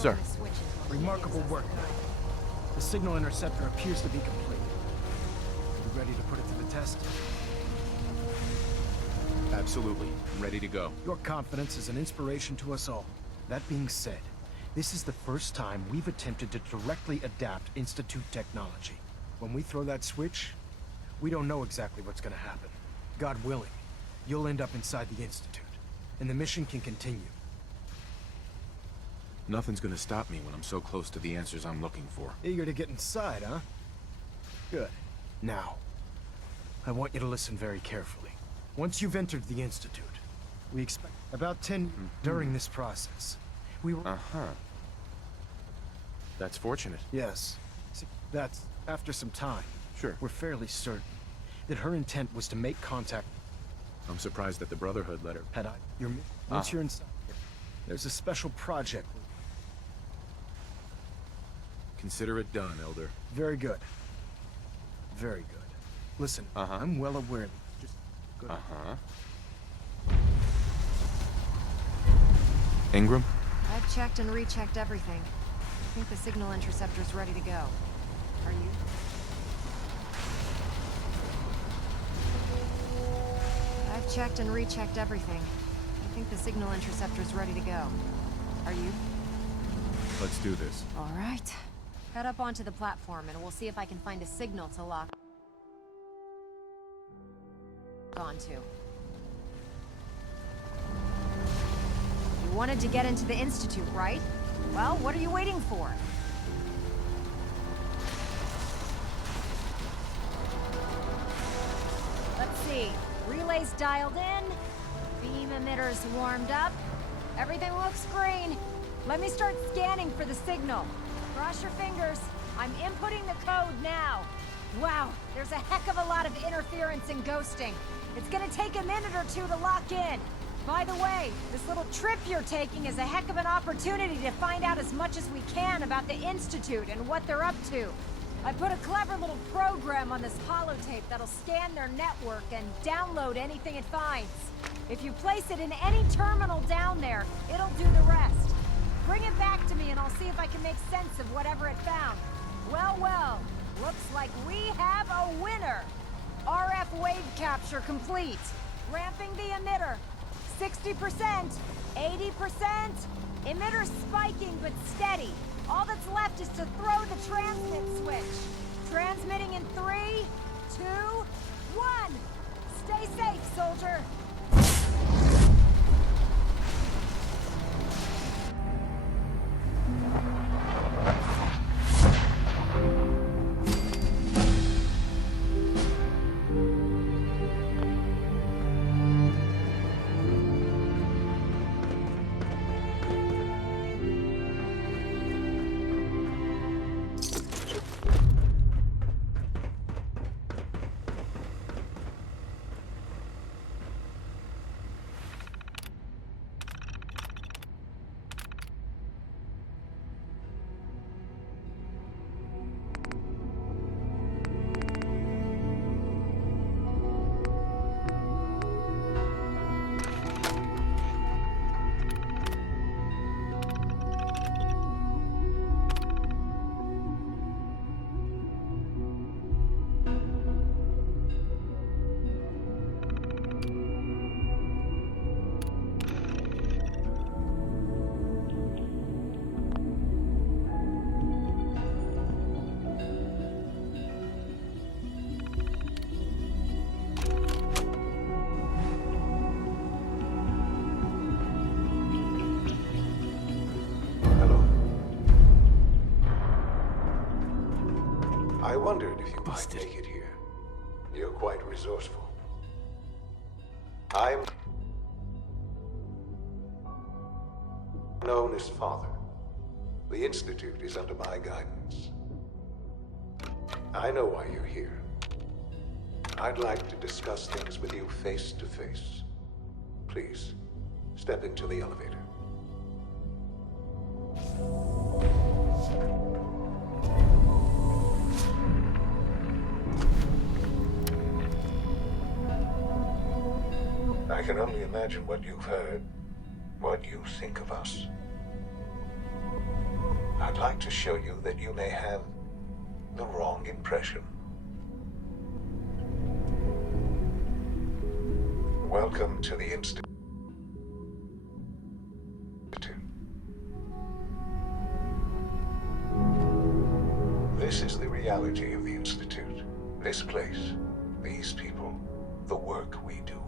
Sir. Remarkable work, Knight. The signal interceptor appears to be complete. Are you ready to put it to the test? Absolutely. I'm ready to go. Your confidence is an inspiration to us all. That being said, this is the first time we've attempted to directly adapt Institute technology. When we throw that switch, we don't know exactly what's gonna happen. God willing, you'll end up inside the Institute, and the mission can continue. Nothing's gonna stop me when I'm so close to the answers I'm looking for. Eager to get inside, huh? Good. Now, I want you to listen very carefully. Once you've entered the Institute, we expect about 10 during this process. We were... Uh-huh. That's fortunate. Yes. That's after some time. Sure. We're fairly certain that her intent was to make contact. I'm surprised that the Brotherhood let her. Had I... Once you're inside, there's a special project. Consider it done, Elder. Very good. Very good. Listen, I'm well aware. Just good. Ingram? I've checked and rechecked everything. I think the signal interceptor's ready to go. Are you? I've checked and rechecked everything. I think the signal interceptor's ready to go. Are you? Let's do this. All right. Head up onto the platform and we'll see if I can find a signal to lock onto. You wanted to get into the Institute, right? Well, what are you waiting for? Let's see. Relays dialed in. Beam emitters warmed up. Everything looks green. Let me start scanning for the signal. Cross your fingers. I'm inputting the code now. Wow, there's a heck of a lot of interference and ghosting. It's gonna take a minute or two to lock in. By the way, this little trip you're taking is a heck of an opportunity to find out as much as we can about the Institute and what they're up to. I put a clever little program on this holotape that'll scan their network and download anything it finds. If you place it in any terminal down there, it'll do the rest. Bring it back to me and I'll see if I can make sense of whatever it found. Well, well, looks like we have a winner. RF wave capture complete. Ramping the emitter. 60%, 80%. Emitter spiking but steady. All that's left is to throw the transmit switch. Transmitting in 3, 2, 1. Stay safe, soldier. I wondered if you might make it here. You're quite resourceful. I'm known as Father. The Institute is under my guidance. I know why you're here. I'd like to discuss things with you face to face. Please, step into the elevator. I can only imagine what you've heard, what you think of us. I'd like to show you that you may have the wrong impression. Welcome to the Institute. This is the reality of the Institute. This place, these people, the work we do.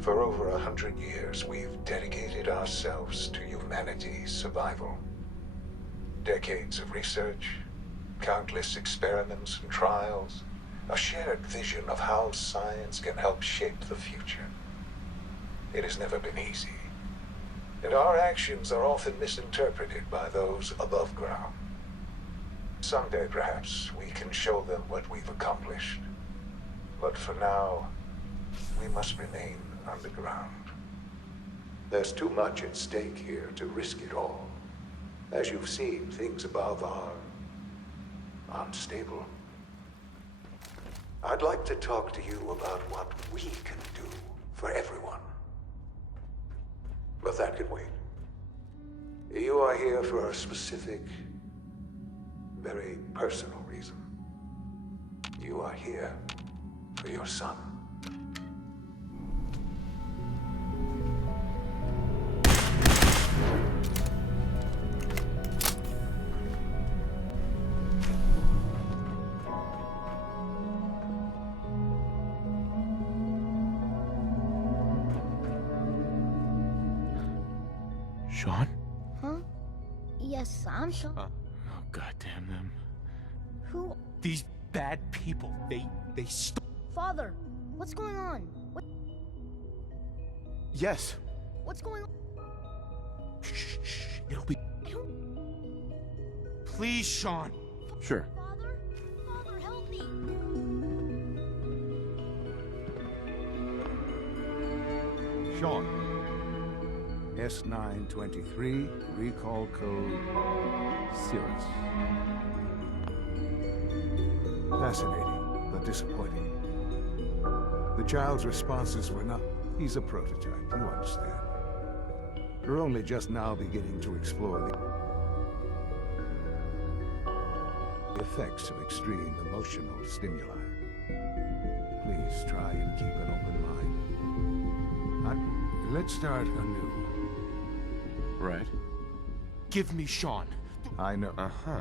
For over 100 years, we've dedicated ourselves to humanity's survival. Decades of research, countless experiments and trials, a shared vision of how science can help shape the future. It has never been easy, and our actions are often misinterpreted by those above ground. Someday, perhaps, we can show them what we've accomplished. But for now, we must remain underground. There's too much at stake here to risk it all. As you've seen, things above are unstable. I'd like to talk to you about what we can do for everyone. But that can wait. You are here for a specific, very personal reason. You are here for your son. Sean? Huh? Yes, I'm Sean. Oh, goddamn them. Who? These bad people, they stole. Father, what's going on? Yes. What's going on? Shh, it'll be... I don't... Please, Sean. Sure. Father? Father, help me! Sean. S923, recall code Cirrus. Fascinating, but disappointing. The child's responses were not... He's a prototype, you understand. We're only just now beginning to explore the effects of extreme emotional stimuli. Please try and keep an open mind. Let's start anew. Right. Give me Sean. I know. Uh-huh.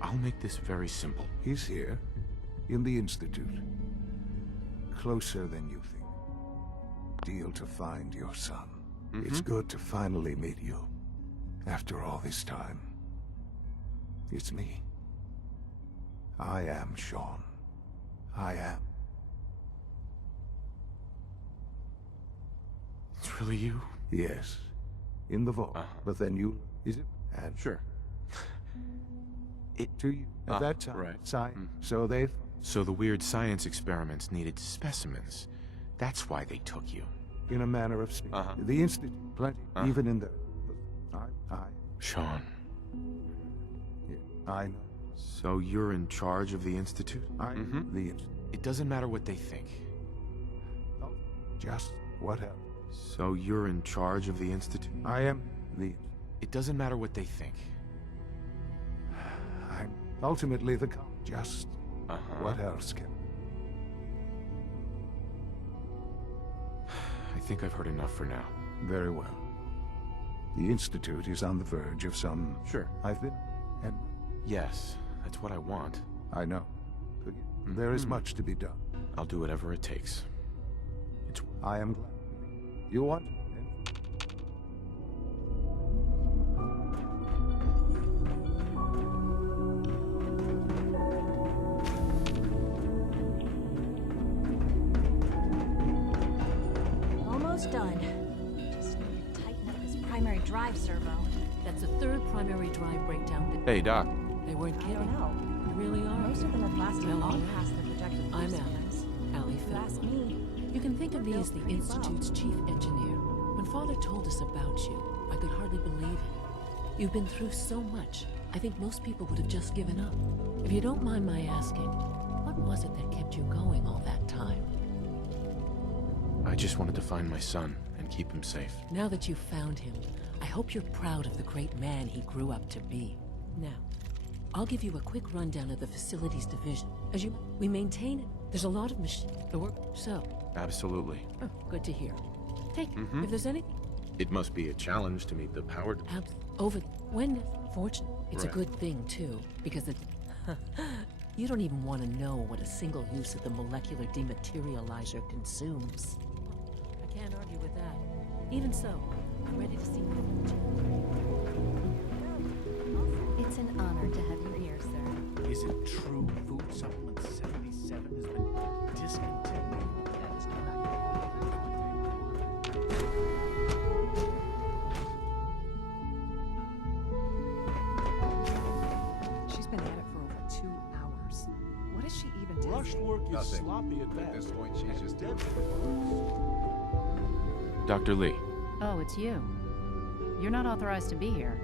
I'll make this very simple. He's here, in the Institute. Closer than you think. Deal to find your son. It's good to finally meet you. After all this time. It's me. I am Sean. I am. It's really you? Yes. In the vault. But then you... Is it? And Sure. to you. At that time. right. Science. So they've... So the weird science experiments needed specimens. That's why they took you. In a manner of speaking. The Institute. Plenty. Even in the... Sean. I know. So you're in charge of the Institute? The... It doesn't matter what they think. Just what happened. So you're in charge of the Institute? I am the... It doesn't matter what they think. I'm ultimately the... Just... What else can... I think I've heard enough for now. Very well. The Institute is on the verge of some... Sure. I've been... And Yes, that's what I want. I know. There is much to be done. I'll do whatever it takes. It's... I am glad. You want... Almost done. Just need to tighten up this primary drive servo. That's the third primary drive breakdown. Hey, Doc. They weren't I kidding. don't know. They really are. Most of them have lasted Well, long I'm- past their projected I'm lifespans. Allie If you ask Phillips. me, You can think of me They're as the built pretty Institute's chief engineer. When Father told us about you, I could hardly believe it. You've been through so much. I think most people would have just given up. If you don't mind my asking, what was it that kept you going all that time? I just wanted to find my son and keep him safe. Now that you've found him, I hope you're proud of the great man he grew up to be. Now, I'll give you a quick rundown of the facilities division. We maintain it. There's a lot of the work, so. Absolutely. Oh, good to hear. Take it. If there's anything. It must be a challenge to meet the power... Over. When fortunate. It's a Right. good thing, too, because it... You don't even want to know what a single use of the molecular dematerializer consumes. I can't argue with that. Even so, I'm ready to see... It's an honor to have you here, sir. Is it true Food Supplement 77 has been discontinued? That is She's been at it for over 2 hours. What is she even doing? Rushed work is Nothing. sloppy at At best. this point, she's just dead. Dr. Lee, Oh, it's you. You're not authorized to be here.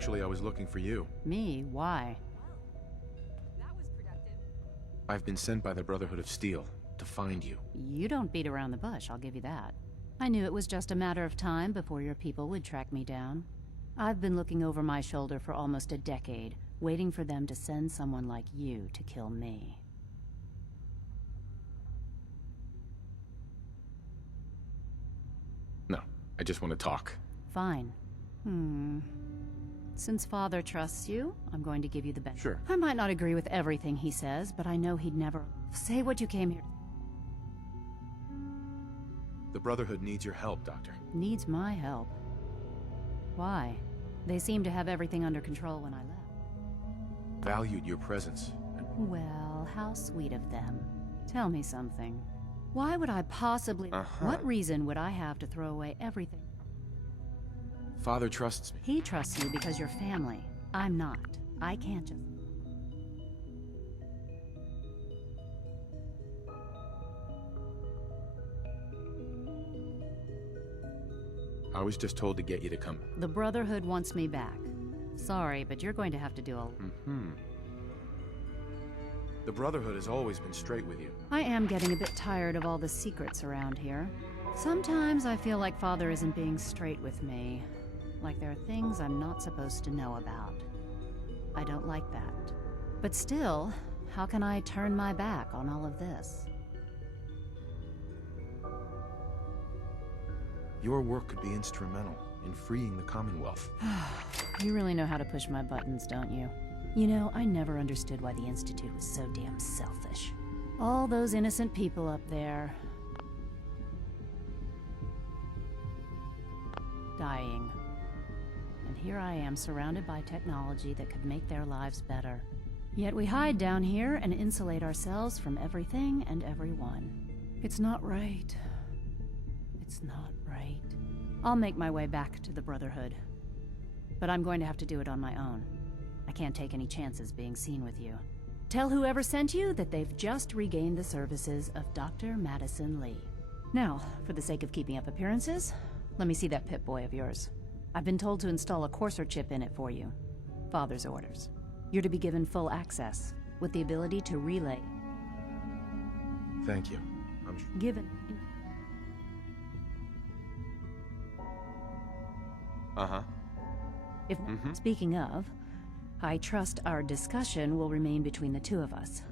actually I was looking for you. Me? Why? That was productive. I've been sent by the Brotherhood of Steel to find you. You don't beat around the bush, I'll give you that. I knew it was just a matter of time before your people would track me down. I've been looking over my shoulder for almost a decade, waiting for them to send someone like you to kill me. No, I just want to talk. Fine. Since Father trusts you, I'm going to give you the benefit. Sure. I might not agree with everything he says, but I know he'd never... Say what you came here... The Brotherhood needs your help, Doctor. Needs my help. Why? They seemed to have everything under control when I left. Valued your presence. Well, how sweet of them. Tell me something. Why would I possibly... What reason would I have to throw away everything? Father trusts me. He trusts you because you're family. I'm not. I can't just... I was just told to get you to come. The Brotherhood wants me back. Sorry, but you're going to have to do a... The Brotherhood has always been straight with you. I am getting a bit tired of all the secrets around here. Sometimes I feel like Father isn't being straight with me. Like there are things I'm not supposed to know about. I don't like that. But still, how can I turn my back on all of this? Your work could be instrumental in freeing the Commonwealth. You really know how to push my buttons, don't you? You know, I never understood why the Institute was so damn selfish. All those innocent people up there... dying. And here I am, surrounded by technology that could make their lives better. Yet we hide down here and insulate ourselves from everything and everyone. It's not right. It's not right. I'll make my way back to the Brotherhood. But I'm going to have to do it on my own. I can't take any chances being seen with you. Tell whoever sent you that they've just regained the services of Dr. Madison Lee. Now, for the sake of keeping up appearances, let me see that Pip-Boy of yours. I've been told to install a Courser chip in it for you. Father's orders. You're to be given full access, with the ability to relay. Thank you. I'm Given. If Speaking of, I trust our discussion will remain between the two of us.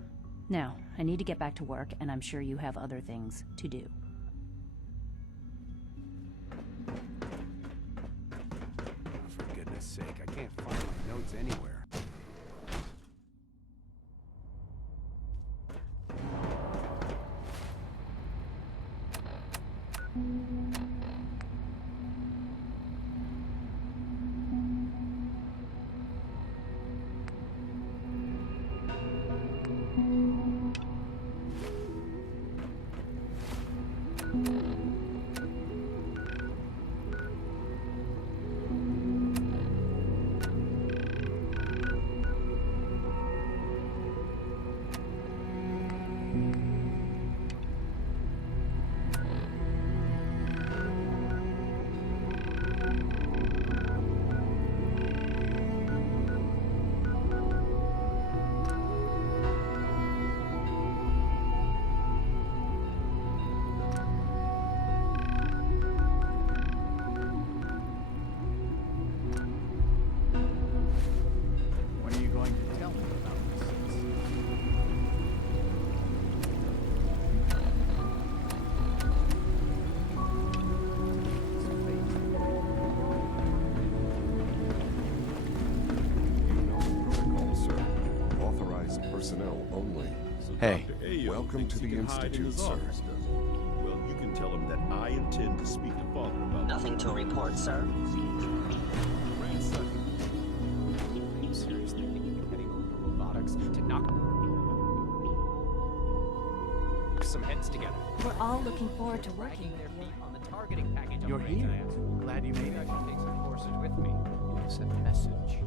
Now, I need to get back to work, and I'm sure you have other things to do. For goodness sake, I can't find my notes anywhere. personnel only. Hey. Welcome to the Institute, sir. Well, you can tell him that I intend to speak to Father about Nothing to report, sir. Are you seriously thinking of heading over to robotics to knock some heads together? We're all looking forward to working Their with you. feet on the targeting package. You're here. Glad you made I it. should take some courses with me. It's a message.